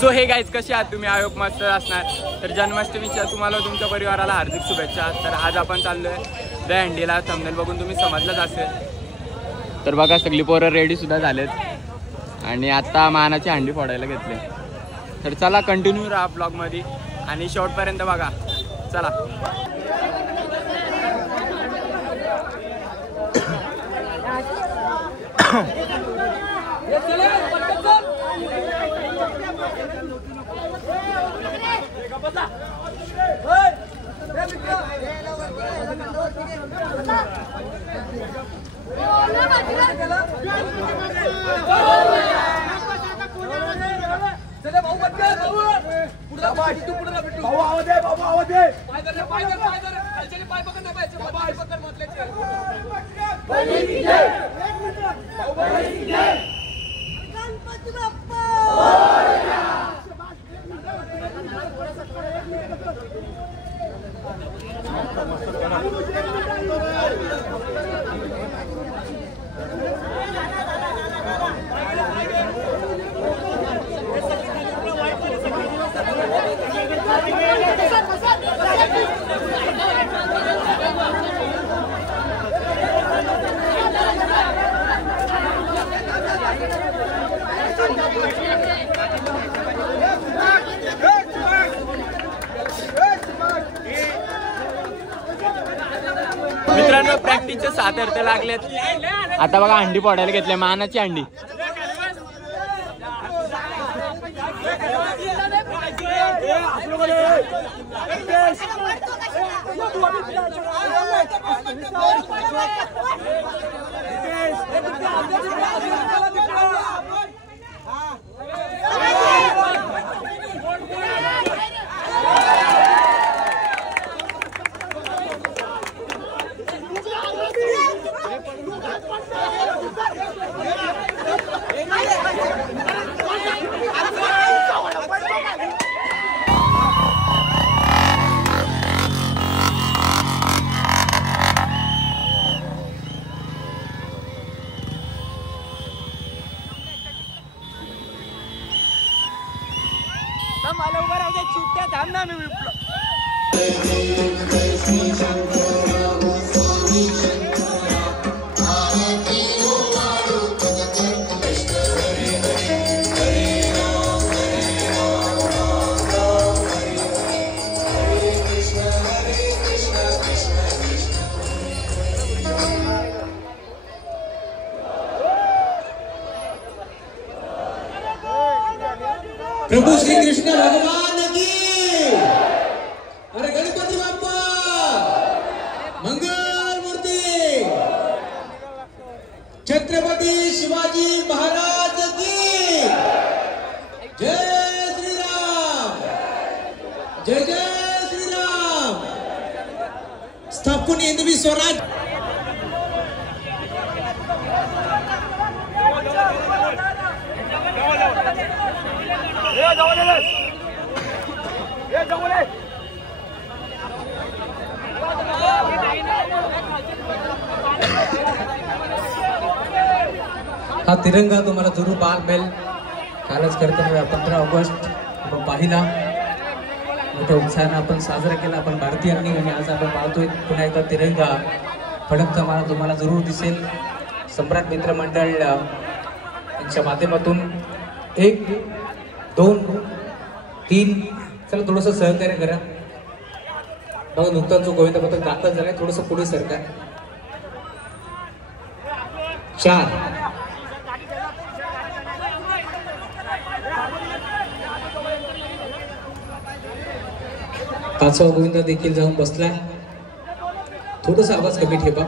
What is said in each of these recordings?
So हे guys कसे आहात तुम्ही? आयोग मस्त असणार. तर जन्माष्टमीच्या तुम्हाला तुमच्या परिवाराला हार्दिक शुभेच्छा. तर आज आपण चाललोय दहीहंडीला. थंबनेल बघून तुम्ही समजलंच असेल. तर बघा सगळी पोरं रेडी सुद्धा झालेत आणि आता मानाची हंडी फोडायला घेतले. तर चला कंटिन्यू राहा ब्लॉगमध्ये आणि शेवटपर्यंत बघा. चला मित्रांनो, प्रॅक्टिसचे 7 अर्थ लागलेत. आता बघा हंडी फोडायला घेतले, मानाची हंडी. मला उभं राहू दे, सुट्ट्या थांब ना. मी प्रभु श्री कृष्ण भगवान की. अरे गणपती बाप्पा मंगल मूर्ती. छत्रपती शिवाजी महाराज की जय श्रीराम. जय जय श्रीराम. स्थापन हिंदवी स्वराज. हा तिरंगा तुम्हाला जरूर पाहायला मिळेल. कालच करताना 15 ऑगस्ट आपण पाहिला, मोठ्या उत्साहाने आपण साजरा केला आपण भारतीयांनी. आणि आज आपण पाहतोय पुन्हा एकदा तिरंगा फडकताना तुम्हाला जरूर दिसेल. सम्राट मित्र मंडळ यांच्या माध्यमातून 1 2 3 चला थोडंसं सहकार्य करा. बघा नुकताच जो गोविंद पथक दाखल झालाय, थोडंसं पुढे सरका. 4 5वा गोविंद देखील जाऊन बसलाय. थोडंसं आवाज कमी ठेवा.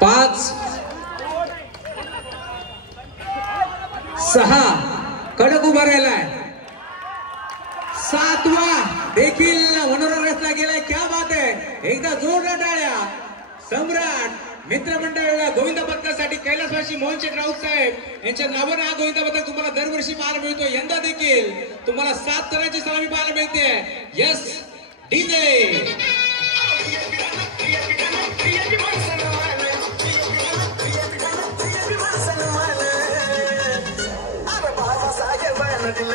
5 6 कडक उभा राहिलाय. 7वा देखील होणारा रचला गेलाय. क्या बात आहे. एकदा जोरदार टाळ्या. सम्राट मित्रमंडळ गोविंद पथकासाठी कैलासवासी मोहन शेठ राऊत साहेब यांच्या नावाने हा गोविंद पथक तुम्हाला दरवर्षी पाहायला मिळतो. यंदा देखील तुम्हाला 7 जणांची सलामी पाहायला मिळते. Yes DJ. स्पीड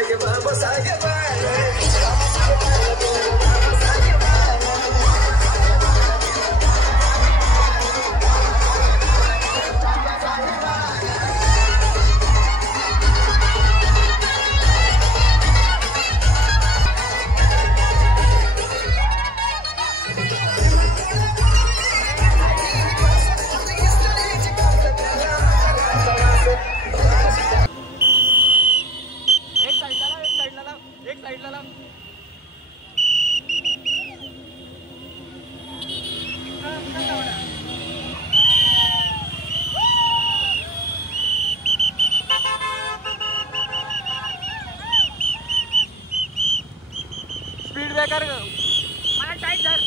ब्रेकर मला टाईट धर.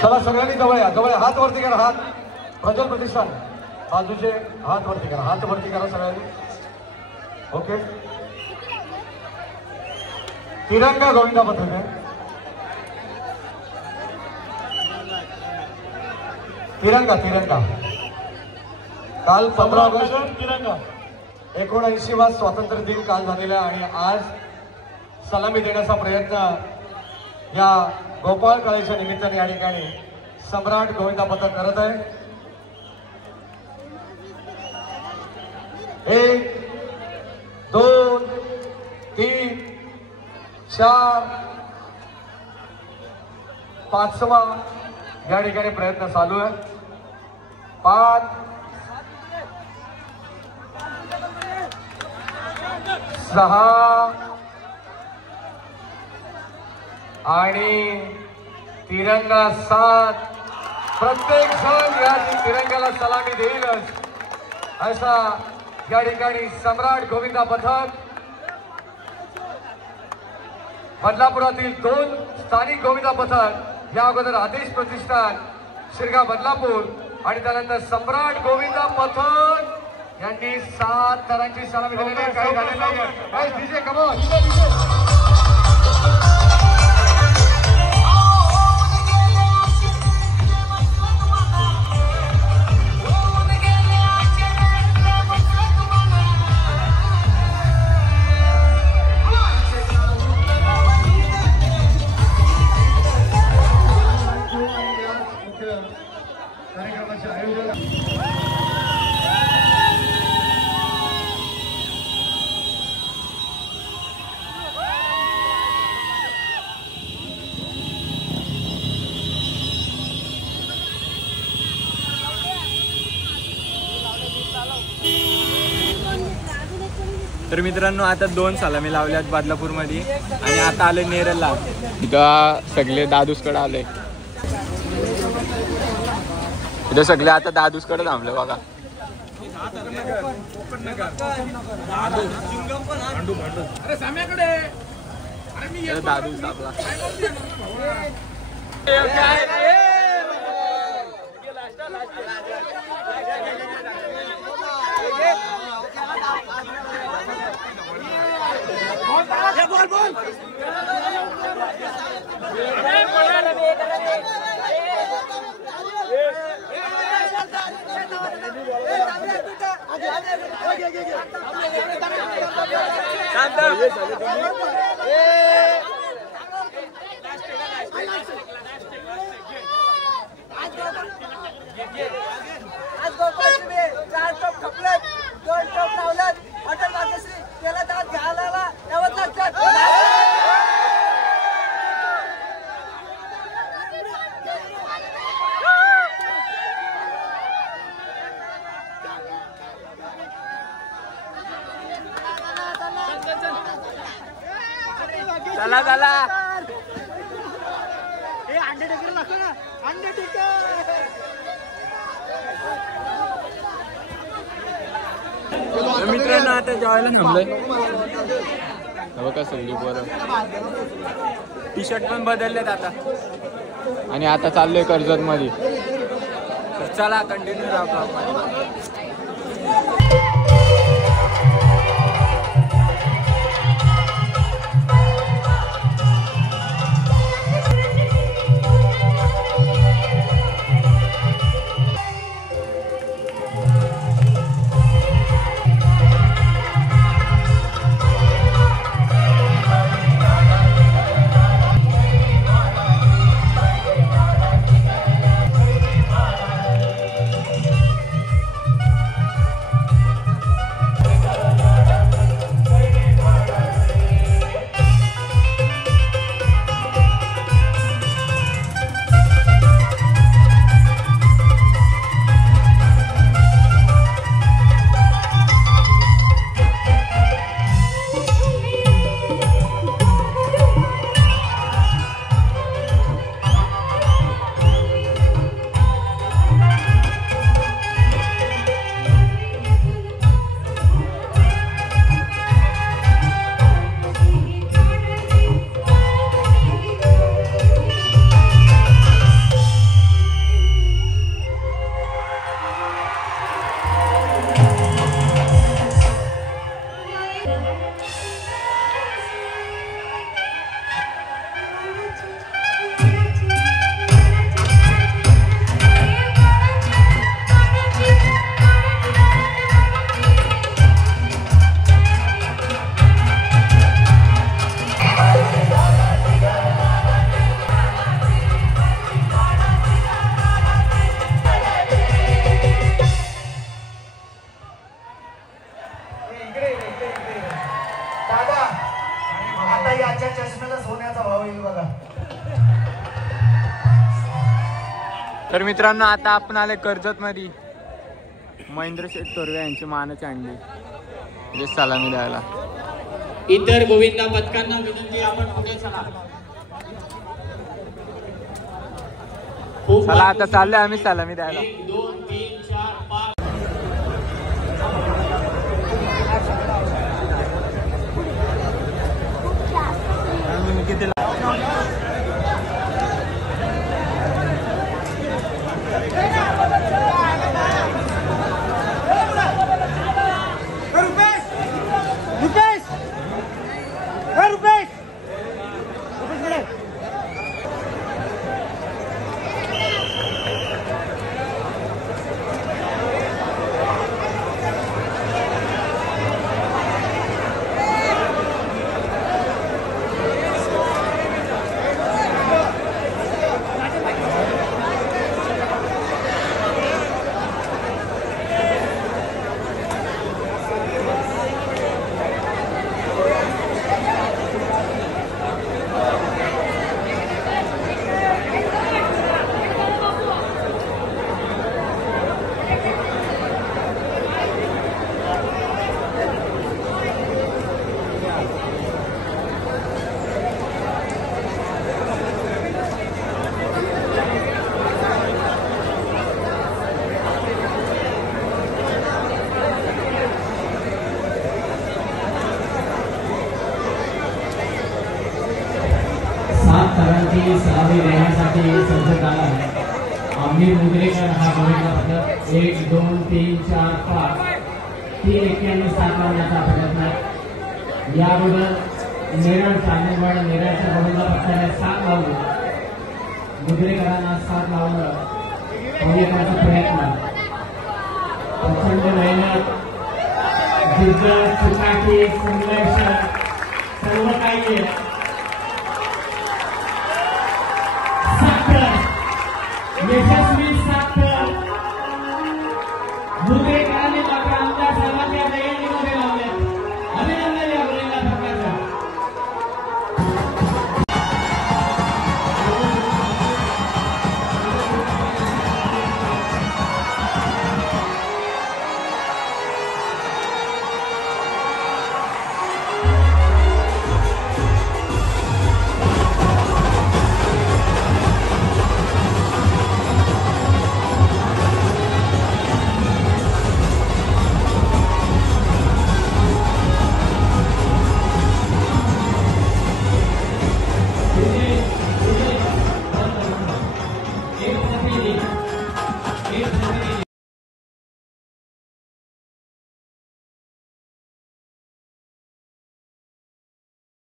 चला सगळ्यांनी जवळ या, जवळ हात वरती करा. हात प्रज्वल प्रतिष्ठान बाजूचे हात वरती करा, हात वरती करा सगळ्यांनी. ओके. तिरंगा गोविंदा पथक आहे. तिरंगा तिरंगा काल 15 ऑगस्ट तिरंगा 79वा स्वातंत्र्य दिन काल झालेला आणि आज सलामी देण्याचा प्रयत्न या गोपाळ काळेच्या निमित्ताने या ठिकाणी सम्राट गोविंदा पथक करत आहे. 1 2 3 4 5वा या ठिकाणी प्रयत्न चालू आहे. 5 6 आणि तिरंगा 7. प्रत्येक जण या तिरंगाला सलामी देईलच असा या ठिकाणी सम्राट गोविंदा पथक बदलापुरातील 2 स्थानिक गोविंदा पथक या अगोदर आदेश प्रतिष्ठान शिरगाव बदलापूर आणि त्यानंतर सम्राट गोविंदा पथक यांनी 7 थरांची सलामी दिलेली आहे. काही झाले नाही. DJ come on. कार्यक्रमाचे आयोजन तर मित्रांनो आता 2 सलामी लावल्यात बदलापूरमध्ये आणि आता आले नेरलला. इथं सगळे दादूसकडे आले. इथं सगळे आता दादूसकडे थांबले बघा. दादूस आपला आज गोपाळश्री 4 टोप खपलेत, 2 टोप लावलेत. हॉटेल भाग्यश्री त्याला दात घालायला यावंच लागतात. चला चला अंडरटेकर लागतो ना अंडरटेकर. मित्रांनो आता जेवायला थांबलोय. बघा सगळी पोरं टी शर्ट पण बदललेत आता आणि आता चाललोय कर्जत मध्ये. तर चला कंटिन्यू राहा. दादा आता याच्या चष्म्याला सोन्याचा भाव येईल बघा. तर मित्रांनो आता आपण आले कर्जत मध्ये महेंद्र शेठ तोरवे यांची मानाची अंडी म्हणजे सलामी द्यायला. इतर गोविंदा पथकांना विनंती आपण पुढे चला. चला आता चाललोय आम्ही सलामी द्यायला. 1 2 3 4 5 सलामी देण्यासाठी सज्ज झाला आहे. आम्ही मुद्रेकर हा गोविंदा पथक 1 2 3 4 5 3 एक्क्याण्णव सात लावण्याचा प्रयत्न. याबरोबर नेरळ चांदणवाड नेरळच्या गोविंदा पथकाने 7 लावले. मुद्रेकरांना 7 लावलं होण्याचा प्रयत्न. प्रचंड मेहनत जिद्द चुकाकी संघर्ष सर्व काही